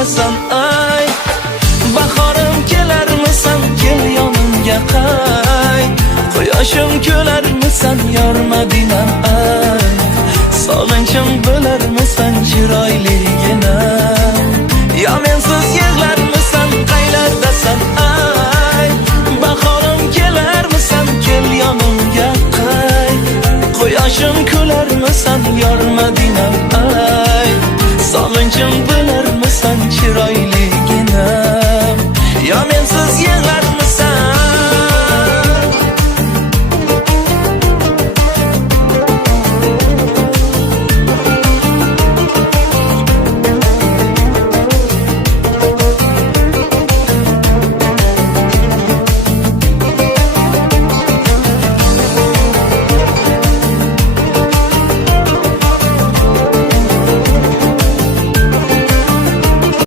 qaylardasan ay? Bahorim kelarmisan, kel yonimga qay. Quyoshim kularmisan, yor Madinam ay. Sog'inchim bo'larmisan, chiroyligina. Yo mensiz yig'larmisan, qaylardasan ay? Bahorim kelarmisan, kel yonimga qay. Quyoshim kularmisan, yor Madinam ay. Sog'inchim